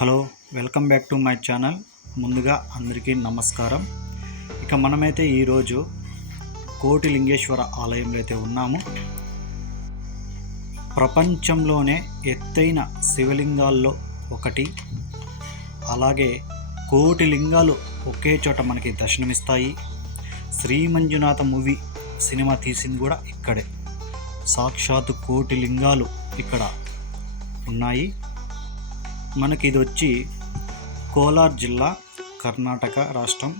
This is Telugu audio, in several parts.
Hello, welcome back to my channel. ముందుగా అందరికీ నమస్కారం. ఇక మనమైతే ఈరోజు కోటిలింగేశ్వర ఆలయంలో అయితే ఉన్నాము. ప్రపంచంలోనే ఎత్తైన శివలింగాల్లో ఒకటి. అలాగే కోటి లింగాలు ఒకే చోట మనకి దర్శనమిస్తాయి. శ్రీ మంజునాథ మూవీ సినిమా తీసింది కూడా ఇక్కడే. సాక్షాత్తు కోటి లింగాలు ఇక్కడ ఉన్నాయి. మనకి ఇది వచ్చి కోలార్ జిల్లా, కర్ణాటక రాష్ట్రం.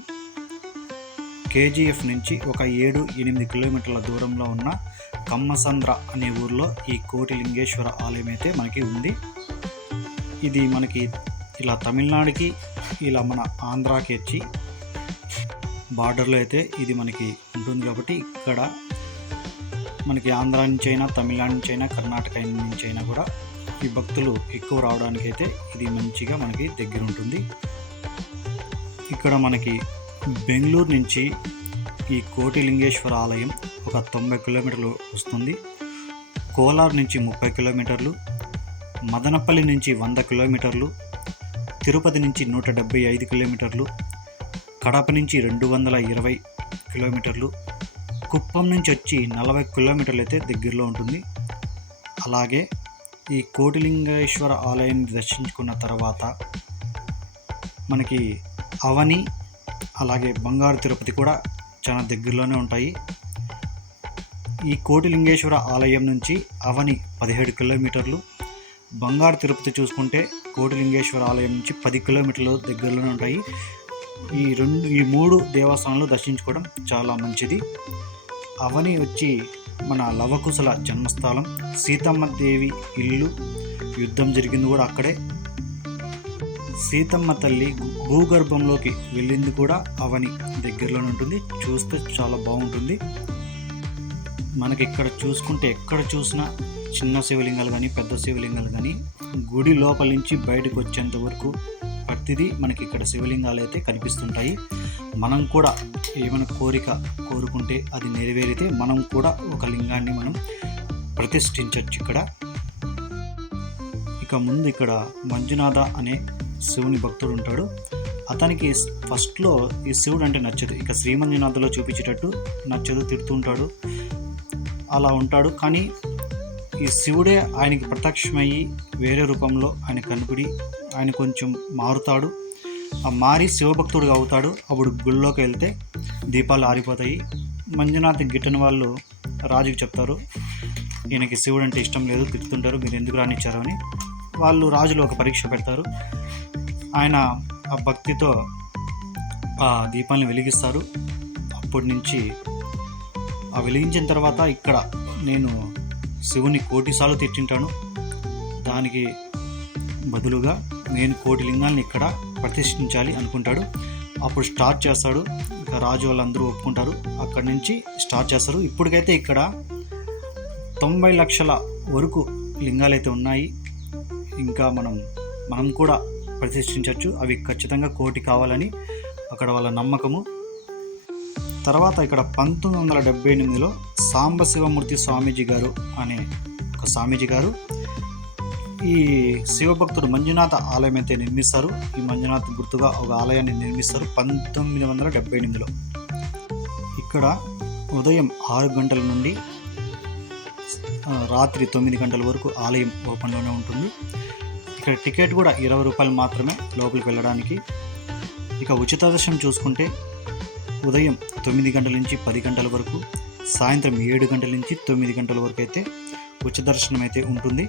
కేజీఎఫ్ నుంచి ఒక 7-8 కిలోమీటర్ల దూరంలో ఉన్న కమ్మసంద్ర అనే ఊరిలో ఈ కోటిలింగేశ్వర ఆలయం అయితే మనకి ఉంది. ఇది మనకి ఇలా తమిళనాడుకి, ఇలా మన ఆంధ్రాకి వచ్చి బార్డర్లో అయితే ఇది మనకి ఉంటుంది. కాబట్టి ఇక్కడ మనకి ఆంధ్రా నుంచి అయినా, తమిళనాడు నుంచి అయినా, కర్ణాటక నుంచి అయినా కూడా ఈ భక్తులు ఎక్కువ రావడానికైతే ఇది మంచిగా మనకి దగ్గర ఉంటుంది. ఇక్కడ మనకి బెంగళూరు నుంచి ఈ కోటిలింగేశ్వర ఆలయం ఒక 90 కిలోమీటర్లు వస్తుంది. కోలార్ నుంచి 30 కిలోమీటర్లు, మదనపల్లి నుంచి 100 కిలోమీటర్లు, తిరుపతి నుంచి 175 కిలోమీటర్లు, కడప నుంచి 220 కిలోమీటర్లు, కుప్పం నుంచి వచ్చి 40 కిలోమీటర్లు అయితే దగ్గరలో ఉంటుంది. అలాగే ఈ కోటిలింగేశ్వర ఆలయాన్ని దర్శించుకున్న తర్వాత మనకి అవని, అలాగే బంగారు తిరుపతి కూడా చాలా దగ్గరలోనే ఉంటాయి. ఈ కోటిలింగేశ్వర ఆలయం నుంచి అవని 17 కిలోమీటర్లు, బంగారు తిరుపతి చూసుకుంటే కోటిలింగేశ్వర ఆలయం నుంచి 10 కిలోమీటర్లు దగ్గరలోనే ఉంటాయి. ఈ మూడు దేవస్థానాలు దర్శించుకోవడం చాలా మంచిది. అవని వచ్చి మన లవకుశల జన్మస్థలం, సీతమ్మ దేవి ఇల్లు, యుద్ధం జరిగింది కూడా అక్కడే. సీతమ్మ తల్లి భూగర్భంలోకి వెళ్ళింది కూడా అవని దగ్గరలోనే ఉంటుంది. చూస్తే చాలా బాగుంటుంది. మనకి ఇక్కడ చూసుకుంటే ఎక్కడ చూసినా చిన్న శివలింగాలు కానీ, పెద్ద శివలింగాలు కానీ, గుడి లోపల నుంచి బయటకు వచ్చేంత వరకు ప్రతిదీ మనకి ఇక్కడ శివలింగాలు అయితే కనిపిస్తుంటాయి. మనం కూడా ఏమైనా కోరిక కోరుకుంటే అది నెరవేరితే మనం కూడా ఒక లింగాన్ని మనం ప్రతిష్ఠించవచ్చు ఇక్కడ. ఇక ముందు ఇక్కడ మంజునాథ అనే శివుని భక్తుడు ఉంటాడు. అతనికి ఫస్ట్లో ఈ శివుడు అంటే నచ్చదు. ఇక శ్రీ మంజునాథలో చూపించేటట్టు నచ్చదు, తిడుతుంటాడు, అలా ఉంటాడు. కానీ ఈ శివుడే ఆయనకి ప్రత్యక్షమయ్యి వేరే రూపంలో ఆయన కనపడి ఆయన కొంచెం మారుతాడు. ఆ మారి శివభక్తుడుగా అవుతాడు. అప్పుడు గుళ్ళోకి వెళ్తే దీపాలు ఆరిపోతాయి. మంజునాథ్ గిట్టని వాళ్ళు రాజుకి చెప్తారు, ఈయనకి శివుడు అంటే ఇష్టం లేదు, తిడుతుంటారు, మీరు ఎందుకు రానిచ్చారు అని. వాళ్ళు రాజులు ఒక పరీక్ష పెడతారు. ఆయన ఆ భక్తితో ఆ దీపాలను వెలిగిస్తారు. అప్పటి నుంచి ఆ వెలిగించిన తర్వాత ఇక్కడ నేను శివుని కోటిసార్లు తిట్టింటాను, దానికి బదులుగా నేను కోటి లింగాల్ని ఇక్కడ ప్రతిష్ఠించాలి అనుకుంటాడు. అప్పుడు స్టార్ట్ చేస్తాడు. ఇక రాజు వాళ్ళందరూ ఒప్పుకుంటారు. అక్కడి నుంచి స్టార్ట్ చేస్తారు. ఇప్పటికైతే ఇక్కడ 90 లక్షల వరకు లింగాలు అయితే ఉన్నాయి. ఇంకా మనం కూడా ప్రతిష్ఠించవచ్చు. అవి ఖచ్చితంగా కోటి కావాలని అక్కడ వాళ్ళ నమ్మకము. తర్వాత ఇక్కడ 1978లో సాంబశివమూర్తి స్వామీజీ గారు అనే ఒక స్వామీజీ గారు ఈ శివభక్తుడు మంజునాథ ఆలయం అయితే నిర్మిస్తారు. ఈ మంజునాథ్ గుర్తుగా ఒక ఆలయాన్ని నిర్మిస్తారు 1978లో. ఇక్కడ ఉదయం 6 గంటల నుండి రాత్రి 9 గంటల వరకు ఆలయం ఓపెన్లోనే ఉంటుంది. ఇక్కడ టికెట్ కూడా 20 రూపాయలు మాత్రమే లోపలికి వెళ్ళడానికి. ఇక ఉచిత దర్శనం చూసుకుంటే ఉదయం 9 గంటల నుంచి 10 గంటల వరకు, సాయంత్రం 7 గంటల నుంచి 9 గంటల వరకు అయితే ఉచిత దర్శనం అయితే ఉంటుంది.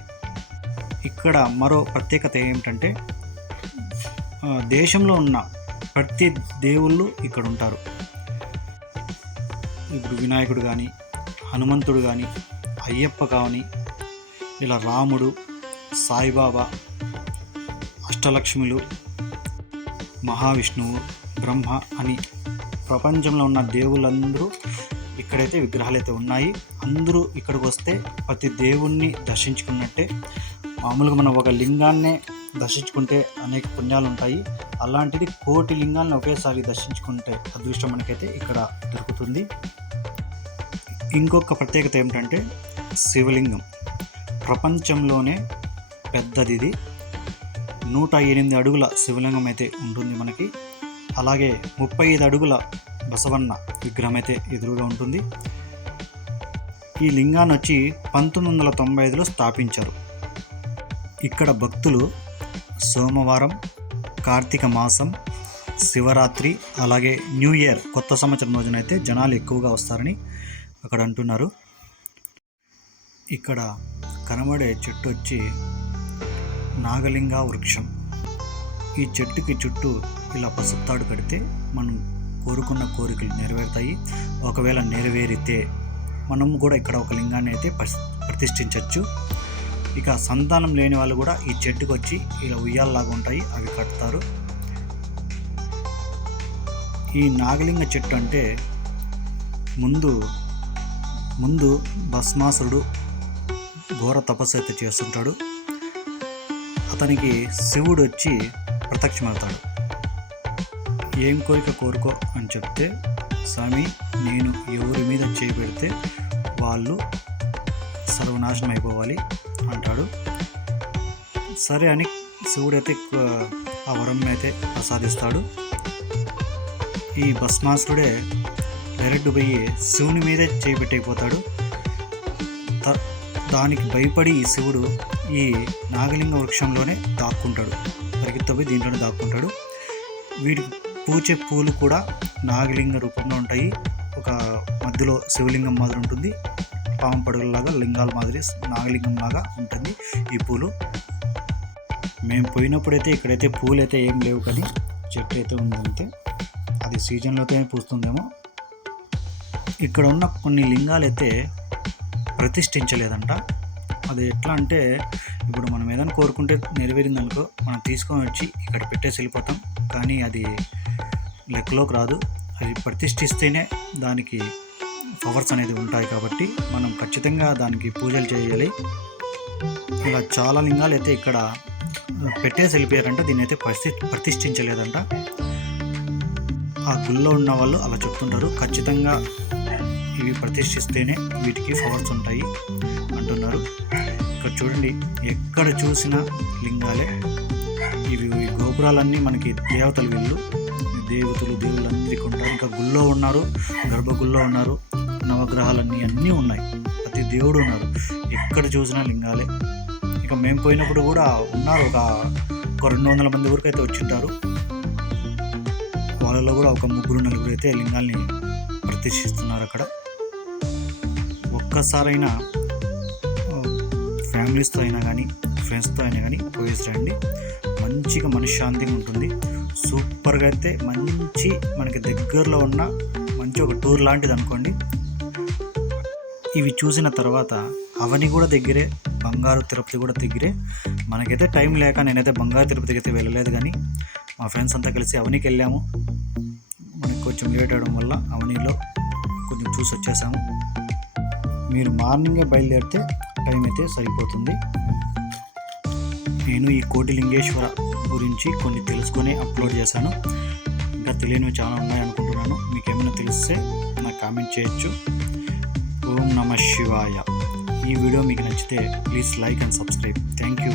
ఇక్కడ మరో ప్రత్యేకత ఏమిటంటే దేశంలో ఉన్న ప్రతి దేవుళ్ళు ఇక్కడ ఉంటారు. ఇప్పుడు వినాయకుడు కానీ, హనుమంతుడు కానీ, అయ్యప్ప కానీ, ఇలా రాముడు, సాయిబాబా, అష్టలక్ష్మిలు, మహావిష్ణువు, బ్రహ్మ అని ప్రపంచంలో ఉన్న దేవుళ్ళందరూ ఇక్కడైతే విగ్రహాలు అయితే ఉన్నాయి. అందరూ ఇక్కడికి వస్తే ప్రతి దేవుణ్ణి దర్శించుకున్నట్టే. మామూలుగా మనం ఒక లింగాన్నే దర్శించుకుంటే అనేక పుణ్యాలు ఉంటాయి. అలాంటిది కోటి లింగాలను ఒకేసారి దర్శించుకుంటే అదృష్టం మనకైతే ఇక్కడ దొరుకుతుంది. ఇంకొక ప్రత్యేకత ఏమిటంటే శివలింగం ప్రపంచంలోనే పెద్దది. ఇది 108 అడుగుల శివలింగం అయితే ఉంటుంది మనకి. అలాగే 35 అడుగుల బసవన్న విగ్రహం అయితే ఎదురుగా ఉంటుంది. ఈ లింగాన్ని వచ్చి 1995లో స్థాపించారు. ఇక్కడ భక్తులు సోమవారం, కార్తీక మాసం, శివరాత్రి, అలాగే న్యూ ఇయర్ కొత్త సంవత్సరం రోజున అయితే జనాలు ఎక్కువగా వస్తారని అక్కడ అంటున్నారు. ఇక్కడ కనబడే చెట్టు వచ్చి నాగలింగ వృక్షం. ఈ చెట్టుకి చుట్టూ ఇలా పసుపు తాడు కడితే మనం కోరుకున్న కోరికలు నెరవేరుతాయి. ఒకవేళ నెరవేరితే మనం కూడా ఇక్కడ ఒక లింగాన్ని అయితే ప్రతిష్ఠించవచ్చు. ఇక సంతానం లేని వాళ్ళు కూడా ఈ చెట్టుకు వచ్చి ఇలా ఉయ్యాలలాగా ఉంటాయి, అవి కడతారు. ఈ నాగలింగ చెట్టు అంటే ముందు భస్మాసురుడు ఘోర తపస్సు అయితే చేస్తుంటాడు. అతనికి శివుడు వచ్చి ప్రత్యక్షమవుతాడు. ఏం కోరిక కోరుకో అని చెప్తే, స్వామి నేను ఎవరి మీద చేయబెడితే వాళ్ళు సర్వనాశనం అయిపోవాలి అంటాడు. సరే అని శివుడైతే ఆ వరం అయితే ప్రసాదిస్తాడు. ఈ భస్మాసురుడే డైరెక్ట్ పోయి శివుని మీదే చేయబెట్టయిపోతాడు. దానికి భయపడి ఈ శివుడు ఈ నాగలింగ వృక్షంలోనే దాక్కుంటాడు, పరిగెత్తపోయి దీంట్లోనే దాక్కుంటాడు. వీటికి పూచే పూలు కూడా నాగలింగ రూపంలో ఉంటాయి. ఒక మధ్యలో శివలింగం మాదిరి ఉంటుంది, పాము పడుగులాగా లింగాల మాదిరి నాగలింగం లాగా ఉంటుంది ఈ పూలు. మేము పోయినప్పుడైతే ఇక్కడైతే పూలు అయితే ఏం లేవు, కానీ చెట్టు అయితే ఉందంతే. అది సీజన్లో అయితే పూస్తుందేమో. ఇక్కడ ఉన్న కొన్ని లింగాలు అయితే ప్రతిష్ఠించలేదంట. అది ఎట్లా అంటే, ఇప్పుడు మనం ఏదైనా కోరుకుంటే నెరవేరిందనుకో, మనం తీసుకొని వచ్చి ఇక్కడ పెట్టేసి వెళ్ళిపోతాం, కానీ అది లెక్కలోకి రాదు. అది ప్రతిష్ఠిస్తేనే దానికి పవర్స్ అనేది ఉంటాయి. కాబట్టి మనం ఖచ్చితంగా దానికి పూజలు చేయాలి. ఇలా చాలా లింగాలు అయితే ఇక్కడ పెట్టేసి వెళ్ళిపోయారంట, దీన్ని అయితే ప్రతిష్ఠించలేదంట. ఆ గుళ్ళో ఉన్న వాళ్ళు అలా చెప్తుంటారు. ఖచ్చితంగా ఇవి ప్రతిష్ఠిస్తేనే వీటికి పవర్స్ ఉంటాయి అంటున్నారు. ఇక్కడ చూడండి, ఎక్కడ చూసినా లింగాలే. ఇవి గోపురాలన్నీ మనకి దేవతలు, వీళ్ళు దేవుళ్ళందరికీ ఉంటారు. ఇంకా గుళ్ళో ఉన్నారు, గర్భగుళ్ళో ఉన్నారు, నవగ్రహాలన్నీ అన్నీ ఉన్నాయి, ప్రతి దేవుడు ఉన్నారు. ఎక్కడ చూసినా లింగాలే. ఇక మేము పోయినప్పుడు కూడా ఉన్నారు, ఒక 200 మంది వరకు అయితే వచ్చింటారు. వాళ్ళలో కూడా ఒక 3-4 అయితే లింగాల్ని ప్రతిష్ఠిస్తున్నారు అక్కడ. ఒక్కసారైనా ఫ్యామిలీస్తో అయినా కానీ ఫ్రెండ్స్తో అయినా కానీ పోయేసి రండి. మంచిగా మనశ్శాంతిగా ఉంటుంది. సూపర్గా అయితే మంచి మనకి దగ్గరలో ఉన్న మంచి ఒక టూర్ లాంటిది అనుకోండి. ఇవి చూసిన తర్వాత అవని కూడా దగ్గరే, బంగారు తిరుపతి కూడా దగ్గరే. మనకైతే టైం లేక నేనైతే బంగారు తిరుపతికి అయితే వెళ్ళలేదు, కానీ మా ఫ్రెండ్స్ అంతా కలిసి అవనికి వెళ్ళాము. మనకి కొంచెం లేట్ అవడం వల్ల అవనిలో కొంచెం చూసి వచ్చేసాము. మీరు మార్నింగే బయలుదేరితే టైం అయితే సరిపోతుంది. నేను ఈ కోటిలింగేశ్వర గురించి కొన్ని తెలుసుకొని అప్లోడ్ చేశాను. ఇంకా తెలియనివి చాలా ఉన్నాయి అనుకుంటున్నాను. మీకు ఏమైనా తెలిస్తే నాకు కామెంట్ చేయొచ్చు. ఓం నమః శివాయ. ఈ వీడియో మీకు నచ్చితే please like and subscribe. Thank you.